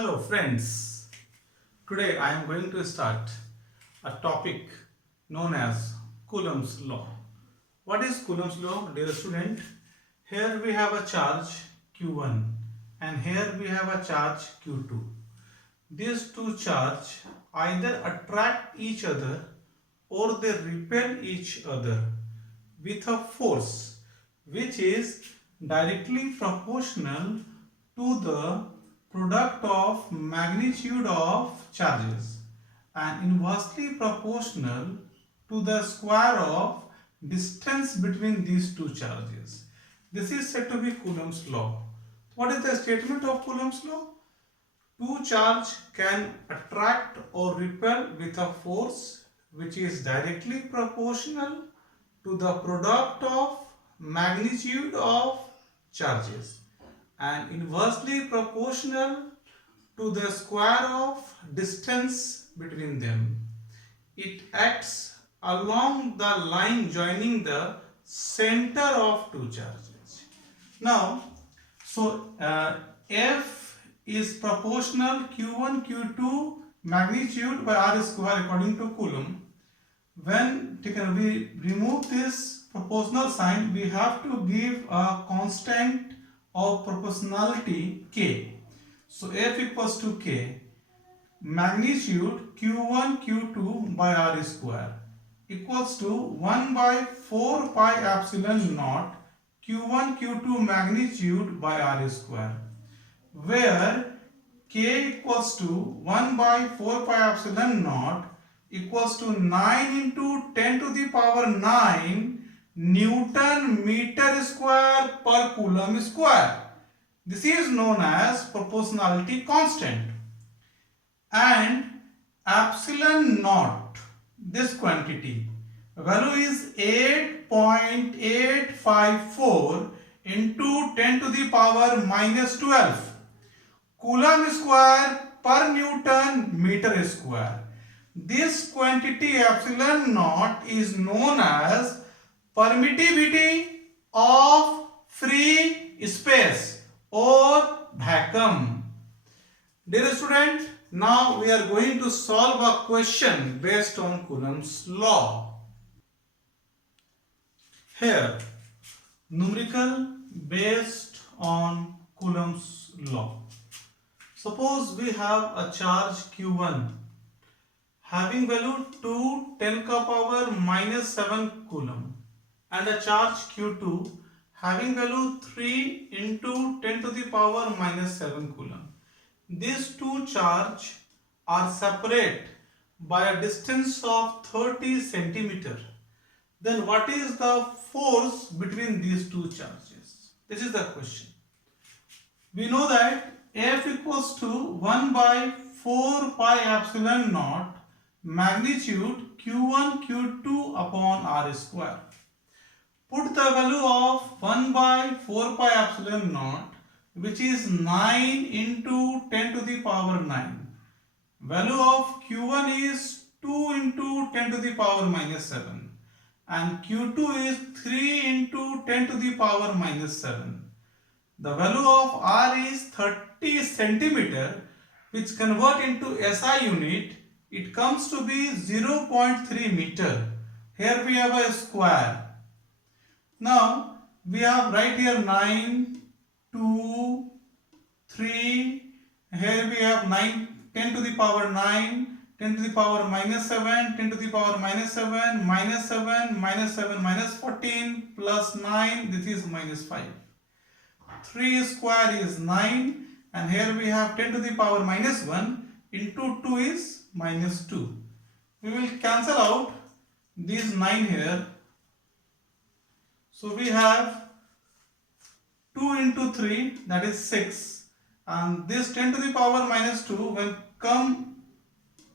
Hello friends, today I am going to start a topic known as Coulomb's law. What is Coulomb's law, dear student? Here we have a charge Q1 and here we have a charge Q2. These two charges either attract each other or they repel each other with a force which is directly proportional to the product of magnitude of charges and inversely proportional to the square of distance between these two charges. This is said to be Coulomb's law. What is the statement of Coulomb's law? Two charges can attract or repel with a force which is directly proportional to the product of magnitude of charges and inversely proportional to the square of distance between them. It acts along the line joining the center of two charges. Now, F is proportional Q1 Q2 magnitude by R square according to Coulomb. When we remove this proportional sign, we have to give a constant of proportionality K. So F equals to K, magnitude Q1 Q2 by R square equals to 1 by 4 pi epsilon naught Q1 Q2 magnitude by R square, where K equals to 1 by 4 pi epsilon naught equals to 9 into 10 to the power 9 Newton meter square per Coulomb square. This is known as proportionality constant. And epsilon naught, this quantity, value is 8.854 into 10 to the power minus 12 Coulomb square per Newton meter square. This quantity epsilon naught is known as permittivity of free space or vacuum. Dear student, now we are going to solve a question based on Coulomb's law. Here, numerical based on Coulomb's law. Suppose we have a charge Q1 having value 2 10 ka power minus 7 Coulomb and a charge Q2 having value 3 into 10 to the power minus 7 Coulomb. These two charges are separate by a distance of 30 centimeter. Then what is the force between these two charges? This is the question. We know that F equals to 1 by 4 pi epsilon naught magnitude Q1 Q2 upon R square. Put the value of 1 by 4 pi epsilon naught, which is 9 into 10 to the power 9. Value of Q1 is 2 into 10 to the power minus 7 and Q2 is 3 into 10 to the power minus 7. The value of R is 30 centimeter, which convert into SI unit. It comes to be 0.3 meter. Here we have a square. Now we have right here 9, 2, 3. Here we have 10 to the power 9, 10 to the power minus 7, 10 to the power minus 7, minus 7, minus 7, minus 14, plus 9, this is minus 5. 3 square is 9 and here we have 10 to the power minus 1 into 2 is minus 2. We will cancel out these 9 here. So we have 2 into 3, that is 6, and this 10 to the power minus 2 when come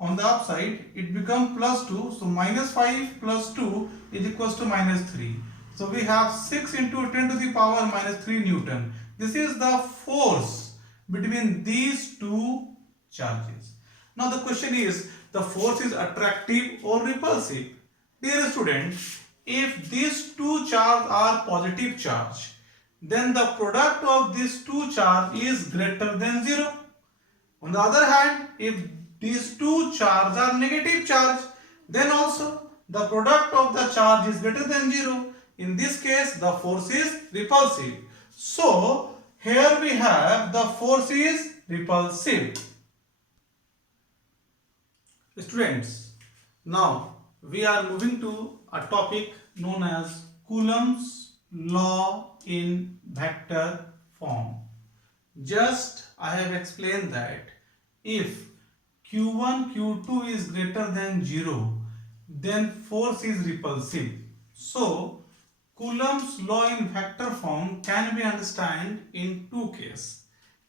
on the upside it becomes plus 2, so minus 5 plus 2 is equals to minus 3. So we have 6 into 10 to the power minus 3 Newton. This is the force between these two charges. Now the question is, the force is attractive or repulsive? Dear student, if these two charges are positive charge, then the product of these two charge is greater than 0. On the other hand, if these two charges are negative charge, then also the product of the charge is greater than 0. In this case, the force is repulsive. So, here we have the force is repulsive. Students, now we are moving to a topic known as Coulomb's law in vector form. Just I have explained that if Q1, Q2 is greater than 0, then force is repulsive. So, Coulomb's law in vector form can be understood in two cases.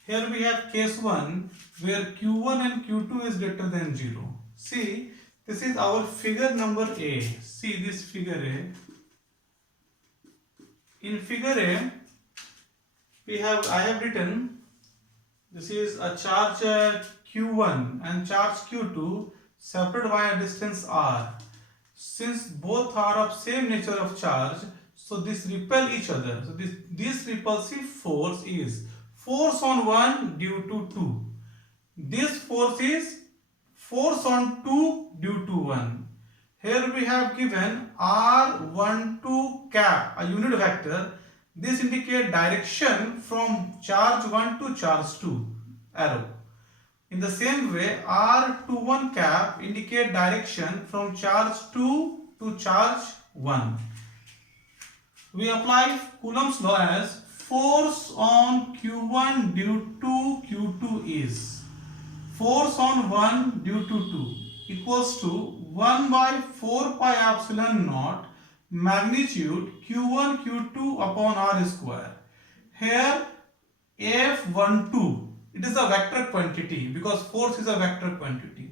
Here we have case 1 where Q1 and Q2 is greater than 0. See, this is our figure number A. See this figure A. In figure A, I have written this is a charge Q1 and charge Q2 separated by a distance r. Since both are of same nature of charge, so this repel each other. So this repulsive force is force on 1 due to 2. This force is force on 2 due to 1. Here we have given R12 cap, a unit vector. This indicates direction from charge 1 to charge 2 arrow. In the same way, R21 cap indicate direction from charge 2 to charge 1. We apply Coulomb's law as force on Q1 due to Q2 is force on 1 due to 2 equals to 1 by 4 pi epsilon naught magnitude Q1 Q2 upon R square. Here F12, it is a vector quantity because force is a vector quantity.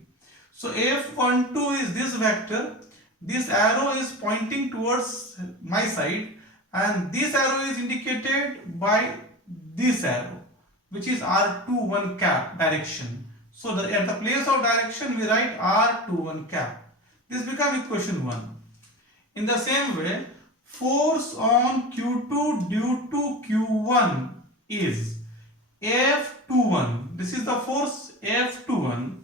So F12 is this vector. This arrow is pointing towards my side and this arrow is indicated by this arrow, which is R21 cap direction. So at the place of direction we write R21 cap. This becomes equation 1. In the same way, force on Q2 due to Q1 is F21. This is the force F21.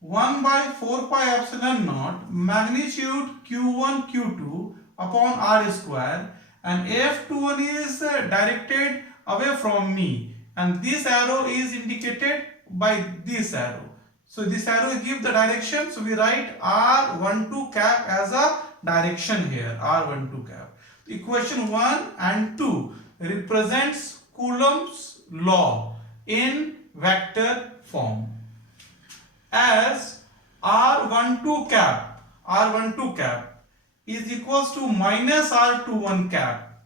1 by 4 pi epsilon naught magnitude Q1 Q2 upon R square, and F21 is directed away from me and this arrow is indicated by this arrow. So this arrow gives the direction, so we write R12 cap as a direction here, R12 cap. Equation 1 and 2 represents Coulomb's law in vector form. As R12 cap is equals to minus R21 cap.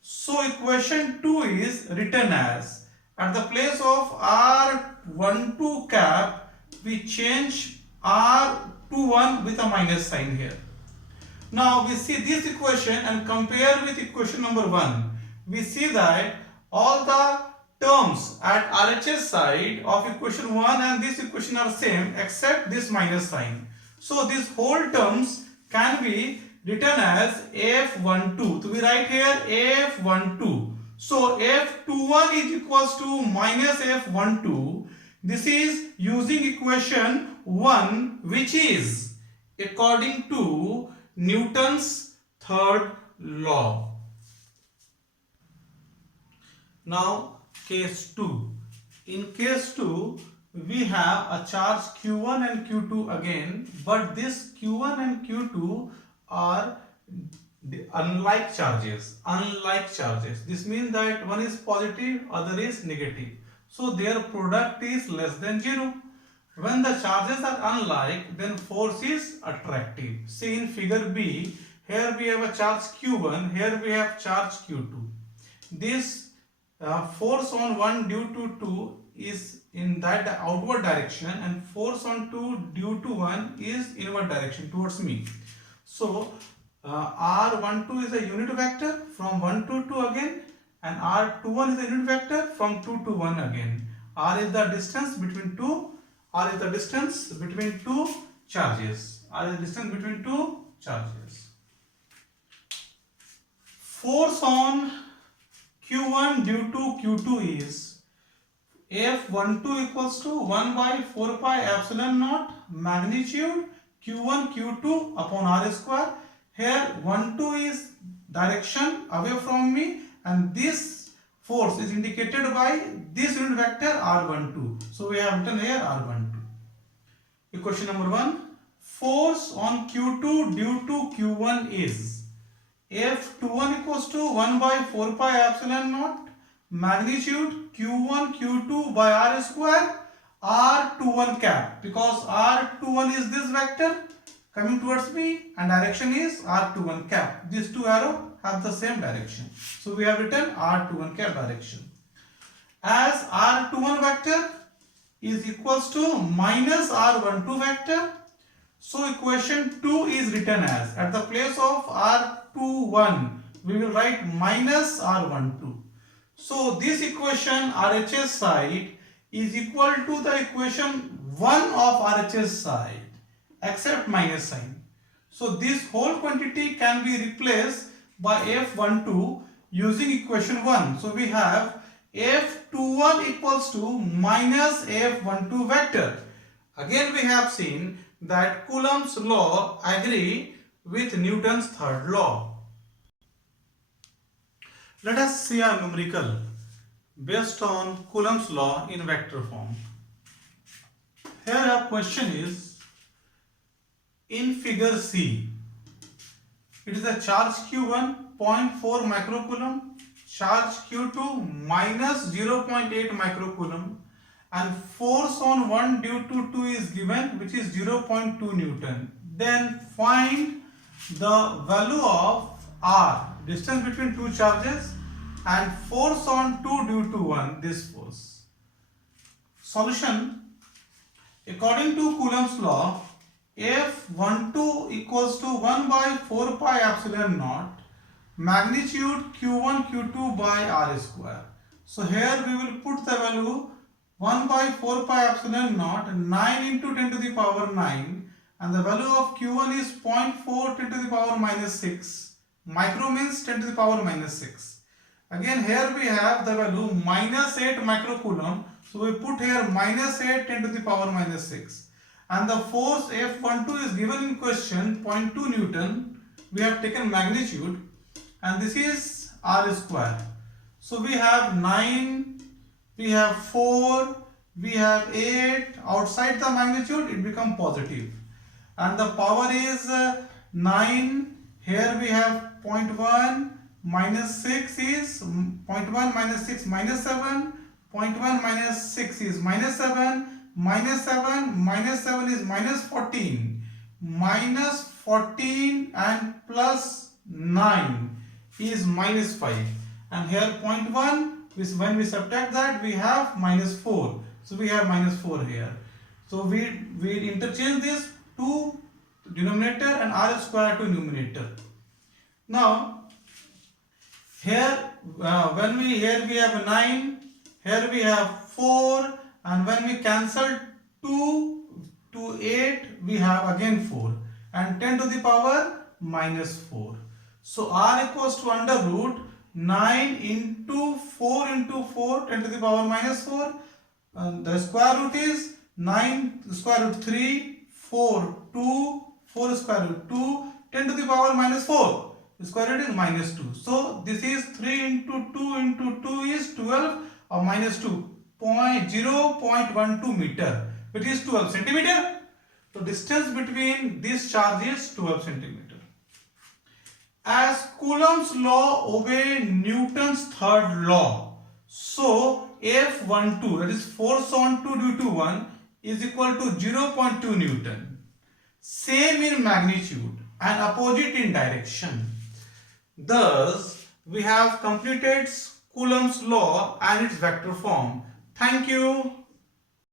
So equation 2 is written as, at the place of R12 cap we change R21 with a minus sign here. Now we see this equation and compare with equation number 1. We see that all the terms at RHS side of equation 1 and this equation are same except this minus sign. So these whole terms can be written as F12. So we write here F12. So F21 is equals to minus F12. This is using equation 1, which is according to Newton's third law. Now case 2. In case 2, we have a charge Q1 and Q2 again, but this Q1 and Q2 are unlike charges. This means that one is positive, other is negative. So their product is less than 0. When the charges are unlike, then force is attractive. See in figure B, here we have a charge Q1, here we have charge Q2. This force on 1 due to 2 is in that outward direction and force on 2 due to 1 is inward direction towards me. So R12 is a unit vector from 1 to 2 again, and R21 is a unit vector from 2 to 1 again. R is the distance between two charges. Force on Q1 due to Q2 is F12 equals to 1 by 4 pi epsilon naught magnitude Q1 Q2 upon R square. Here 12 is direction away from me, and this force is indicated by this unit vector R12. So we have written here R12. Equation number 1. Force on Q2 due to Q1 is F21 equals to 1 by 4 pi epsilon naught magnitude Q1 Q2 by R square R21 cap, because R21 is this vector coming towards me and direction is R21 cap. These two arrows have the same direction. So we have written R21 cap direction. As R21 vector is equals to minus R12 vector, so equation 2 is written as, at the place of R21 we will write minus R12. So this equation RHS side is equal to the equation 1 of RHS side except minus sign. So this whole quantity can be replaced by F12 using equation 1. So we have F21 equals to minus F12 vector. Again we have seen that Coulomb's law agree with Newton's third law. Let us see a numerical based on Coulomb's law in vector form. Here our question is in figure C. It is a charge Q1 0.4 microcoulomb, charge Q2 minus 0.8 microcoulomb, and force on 1 due to 2 is given, which is 0.2 Newton. Then find the value of R, distance between two charges, and force on 2 due to 1, this force. Solution. According to Coulomb's law, F12 equals to 1 by 4 pi epsilon naught magnitude Q1 Q2 by R square. So here we will put the value 1 by 4 pi epsilon naught 9 into 10 to the power 9, and the value of Q1 is 0.4 10 to the power minus 6. Micro means 10 to the power minus 6. Again here we have the value minus 8 microcoulomb. So we put here minus 8 10 to the power minus 6. And the force F12 is given in question 0.2 Newton. We have taken magnitude, and this is R square. So we have 9, we have 4, we have 8. Outside the magnitude it becomes positive. And the power is 9. Here we have 0.1 minus 6 is 0.1 minus 6 minus 7. 0.1 minus 6 is minus 7. Minus 7 minus 7 is minus 14. Minus 14 and plus 9 is minus 5. And here 0.1, when we subtract that we have minus 4. So we have minus 4 here. So we interchange this to denominator and R square to numerator. Now here here we have 9, here we have 4, and when we cancel 2 to 8 we have again 4, and 10 to the power minus 4. So R equals to under root 9 into 4 into 4 10 to the power minus 4. The square root is 9 square root 3 4 2 4 square root 2 10 to the power minus 4. The square root is minus 2. So this is 3 into 2 into 2 is 12 or minus 2. 0.12 meter, which is 12 centimeter. So distance between these charges is 12 centimeter. As Coulomb's law obey Newton's third law, so F12, that is force on 2 due to 1, is equal to 0.2 Newton. Same in magnitude and opposite in direction. Thus, we have completed Coulomb's law and its vector form. Thank you.